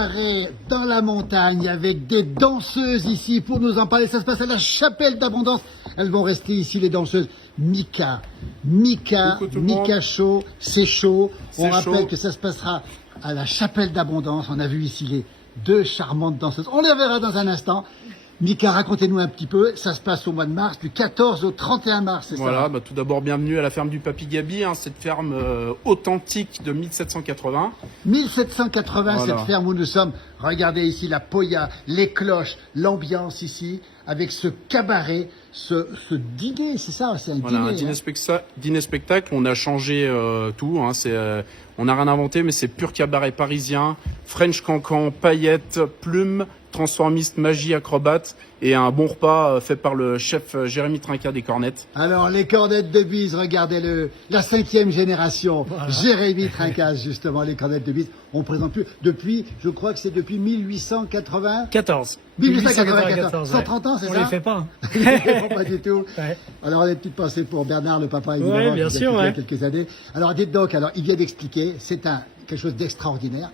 cabaret dans la montagne avec des danseuses ici pour nous en parler. Ça se passe à la Chapelle d'Abondance. Elles vont rester ici, les danseuses. Mika Show, c'est chaud. On rappelle que ça se passera à la Chapelle d'Abondance. On a vu ici les deux charmantes danseuses. On les verra dans un instant. Mika, racontez-nous un petit peu, ça se passe au mois de mars, du 14 au 31 mars, c'est ça? Voilà, tout d'abord, bienvenue à la ferme du Papy Gaby, cette ferme authentique de 1780. 1780, voilà. Cette ferme où nous sommes. Regardez ici la poya, les cloches, l'ambiance ici, avec ce cabaret, ce dîner, c'est ça? C'est un dîner-spectacle. On a changé tout, on n'a rien inventé, mais c'est pur cabaret parisien, French cancan, paillettes, plumes, transformiste, magie, acrobate et un bon repas fait par le chef Jérémy Trinquat des Cornettes. Alors les Cornettes de Bise, regardez-le, la 5e génération, voilà. Jérémy Trinquat justement, les Cornettes de Bise. On présente plus depuis, je crois que c'est depuis 1894. 1894, 130 ans, c'est ça? On les fait pas. Pas du tout. Ouais. Alors on a une petite pensée pour Bernard, le papa, évidemment, ouais, bien sûr, il y a quelques années. Alors dites donc, il vient d'expliquer, c'est quelque chose d'extraordinaire.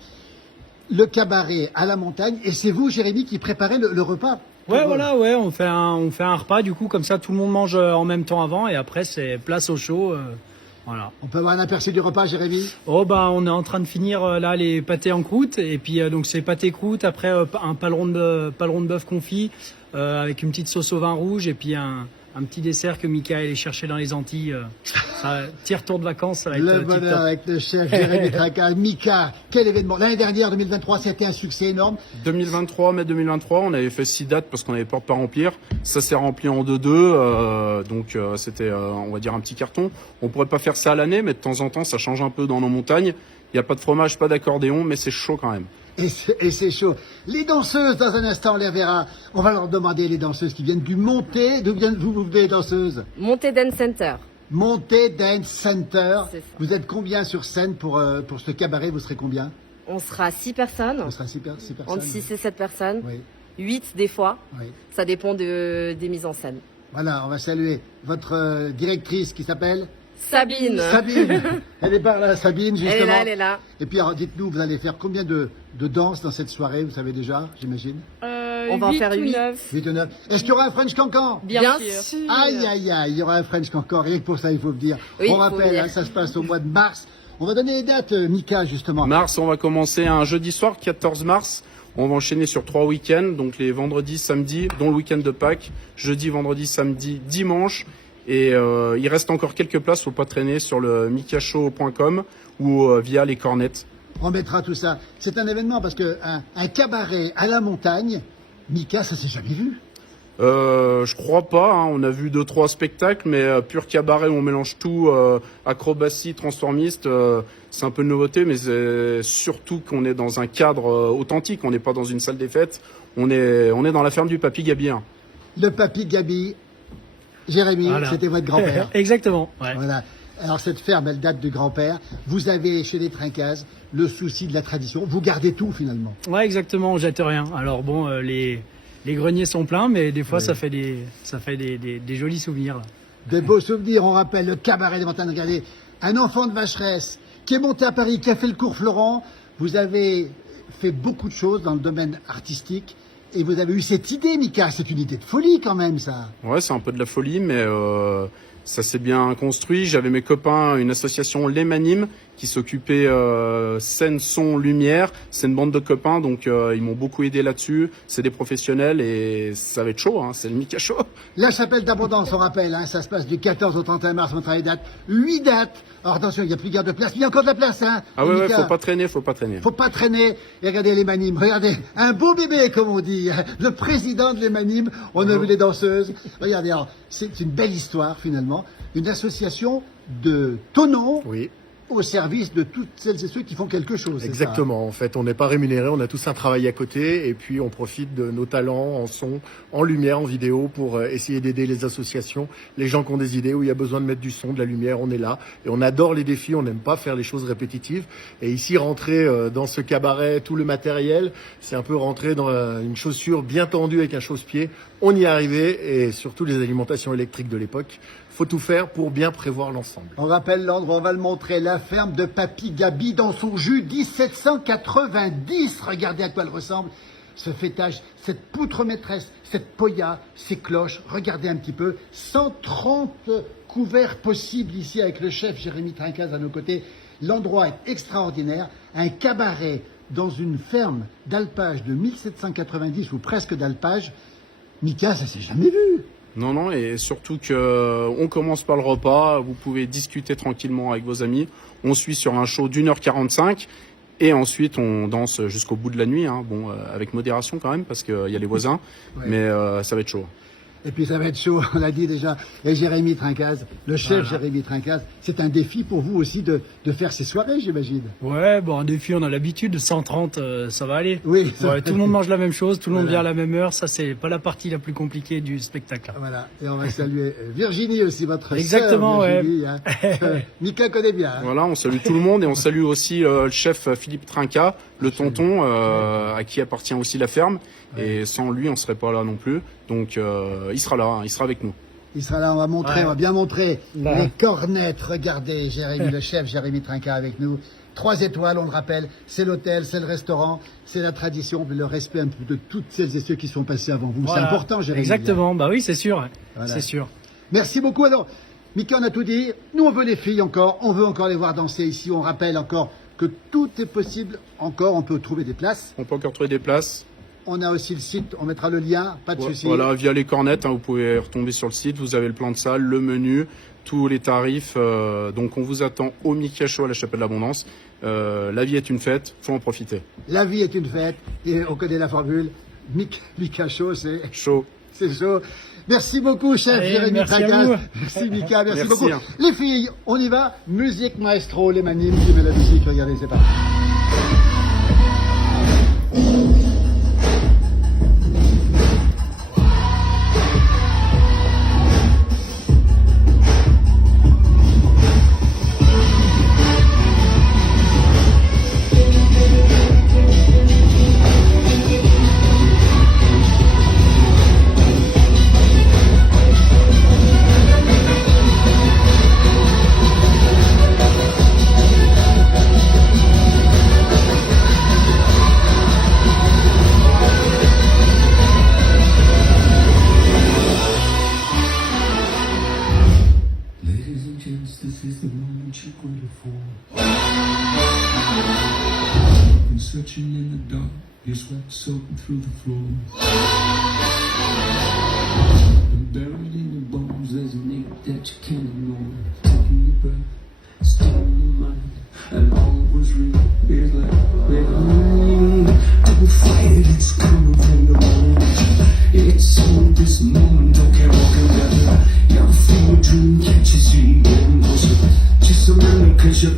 Le cabaret à la montagne, et c'est vous, Jérémy, qui préparez le repas. Ouais, voilà, on fait un repas, du coup, comme ça, tout le monde mange en même temps avant, et après, c'est place au chaud, voilà. On peut avoir un aperçu du repas, Jérémy? On est en train de finir, là, les pâtés en croûte, et puis, donc, c'est pâté croûte, après, un paleron de bœuf confit, avec une petite sauce au vin rouge, et puis un petit dessert que Mika est chercher dans les Antilles. Petit retour de vacances, ça va être le bonheur avec le chef Jérémy Trinquat. Mika, quel événement! L'année dernière, 2023, c'était un succès énorme. Mai 2023, on avait fait 6 dates parce qu'on avait peur de pas remplir. Ça s'est rempli en 2-2, donc c'était, on va dire, un petit carton. On pourrait pas faire ça à l'année, mais de temps en temps, ça change un peu dans nos montagnes. Il n'y a pas de fromage, pas d'accordéon, mais c'est chaud quand même. Et c'est chaud. Les danseuses, dans un instant, on les verra. On va leur demander, les danseuses qui viennent du Monté. D'où vous venez, les danseuses? Monté Dance Center. Monté Dance Center. Vous êtes combien sur scène pour ce cabaret? Vous serez combien? On sera 6 personnes. On sera 6 personnes. Entre 6 et 7 personnes. Oui. 8 des fois. Oui. Ça dépend des mises en scène. Voilà, on va saluer votre directrice qui s'appelle Sabine. Elle est par là, Sabine, justement. Elle est là. Et puis, alors, dites-nous, vous allez faire combien de danses dans cette soirée, vous savez déjà, j'imagine? On va en faire 8. 8 ou 9. Est-ce qu'il y aura un French cancan? Bien sûr. Aïe, il y aura un French cancan. Rien que pour ça, il faut le dire. Oui, on rappelle, ça se passe au mois de mars. On va donner les dates, Mika, justement. Mars, on va commencer un jeudi soir, 14 mars. On va enchaîner sur 3 week-ends, donc les vendredis, samedis, dont le week-end de Pâques. Jeudi, vendredi, samedi, dimanche. Et il reste encore quelques places, faut pas traîner, sur le mikashow.com ou via les Cornettes. On mettra tout ça. C'est un événement parce que un cabaret à la montagne, Mika, ça s'est jamais vu. Je crois pas, on a vu 2-3 spectacles, mais pur cabaret où on mélange tout, acrobatie, transformiste, c'est un peu de nouveauté, mais c'est surtout qu'on est dans un cadre authentique, on n'est pas dans une salle des fêtes, on est dans la ferme du Papy Gaby. Le Papy Gaby. Jérémy, voilà. C'était votre grand-père. Exactement. Ouais. Voilà. Alors cette ferme, elle date de grand-père. Vous avez chez les Trinquaz le souci de la tradition. Vous gardez tout finalement. Ouais, exactement. On jette rien. Alors bon, les greniers sont pleins, mais des fois ça fait des jolis souvenirs. Là. Des beaux souvenirs. On rappelle le cabaret des montagnes. Regardez, un enfant de Vacheresse qui est monté à Paris, qui a fait le cours Florent. Vous avez fait beaucoup de choses dans le domaine artistique. Et vous avez eu cette idée, Mika, c'est une idée de folie quand même, ça. Ouais, c'est un peu de la folie, mais ça s'est bien construit. J'avais mes copains, une association Les Manimes, qui s'occupait scène, son, lumière. C'est une bande de copains, donc ils m'ont beaucoup aidé là-dessus. C'est des professionnels et ça va être chaud, c'est le Mika Show. La Chapelle d'Abondance, on rappelle, ça se passe du 14 au 31 mars, on travaille date. 8 dates. Alors attention, il n'y a plus de place, mais il y a encore de la place, Ah ouais, faut pas traîner. Faut pas traîner. Et regardez les Manimes, regardez, un beau bébé, comme on dit. Le président de les Manimes, on a vu les danseuses. Regardez, c'est une belle histoire, finalement. Une association de tonneaux. Oui. Au service de toutes celles et ceux qui font quelque chose. Exactement. En fait, on n'est pas rémunéré, on a tous un travail à côté et puis on profite de nos talents en son, en lumière, en vidéo pour essayer d'aider les associations, les gens qui ont des idées où il y a besoin de mettre du son, de la lumière, on est là. Et on adore les défis, on n'aime pas faire les choses répétitives. Et ici, rentrer dans ce cabaret, tout le matériel, c'est un peu rentrer dans une chaussure bien tendue avec un chausse-pied. On y est arrivé et surtout les alimentations électriques de l'époque. Faut tout faire pour bien prévoir l'ensemble. On rappelle l'endroit, on va le montrer, la la ferme de Papy Gaby dans son jus 1790. Regardez à quoi elle ressemble, ce fêtage, cette poutre maîtresse, cette poya, ces cloches. Regardez un petit peu, 130 couverts possibles ici avec le chef Jérémy Trinquaz à nos côtés. L'endroit est extraordinaire, un cabaret dans une ferme d'alpage de 1790 ou presque d'alpage. Mika, ça s'est jamais vu. Non, non, et surtout que on commence par le repas, vous pouvez discuter tranquillement avec vos amis. On suit sur un show d'1h45 et ensuite on danse jusqu'au bout de la nuit. Hein. Bon, avec modération quand même parce qu'il y a les voisins, Ouais. mais ça va être chaud. Et puis ça va être chaud, on l'a dit déjà. Et Jérémy Trinquaz, le chef Voilà. Jérémy Trinquaz, c'est un défi pour vous aussi de faire ces soirées, j'imagine. Ouais, bon, un défi, on a l'habitude. 130, ça va aller. Oui, ça- Ouais, tout le monde mange la même chose, tout le monde Voilà. vient à la même heure. Ça, c'est pas la partie la plus compliquée du spectacle. Voilà, et on va saluer Virginie aussi, votre Exactement, sœur Virginie. Hein. Mika connaît bien. Hein. Voilà, on salue tout le monde et on salue aussi le chef Philippe Trinquaz, le tonton à qui appartient aussi la ferme. Et sans lui, on serait pas là non plus. Donc il sera là, hein, il sera avec nous. Il sera là, on va montrer, Ouais. on va bien montrer Ouais. les cornettes. Regardez, Jérémy, le chef Jérémy Trinquaz avec nous. 3 étoiles, on le rappelle, c'est l'hôtel, c'est le restaurant, c'est la tradition, le respect un peu de toutes celles et ceux qui sont passés avant vous. Voilà. C'est important, Jérémy. Exactement, bah oui, c'est sûr. Voilà. C'est sûr. Merci beaucoup. Alors, Mika, on a tout dit. Nous, on veut les filles encore. On veut encore les voir danser ici. On rappelle encore que tout est possible. Encore, on peut trouver des places. On peut encore trouver des places. On a aussi le site. On mettra le lien. Pas de souci. Voilà, via les cornettes, hein, vous pouvez retomber sur le site. Vous avez le plan de salle, le menu, tous les tarifs. Donc on vous attend au Mika Show à la Chapelle de l'Abondance. La vie est une fête, faut en profiter. La vie est une fête. Et on connaît la formule. Mika Show, c'est Chaud. chaud. Merci beaucoup, chef Allez, Jérémy merci à Trinquaz. vous. Merci, Mika. Merci, Merci, beaucoup. hein. Les filles, on y va. Musique maestro, les manimes qui met la musique. Regardez, c'est parti. Ladies and gents, this is the moment you've waited for. Been searching in the dark, your sweat soaking through the floor. And buried in your bones, there's an ache that you can't ignore. Taking your breath, stealing your mind, and all was real. It's like, don't fight it, it's coming from the bones. It's on this moment, don't care what can happen. You'll feel a dream, can't you see? Getting closer. Just surrender, cause you're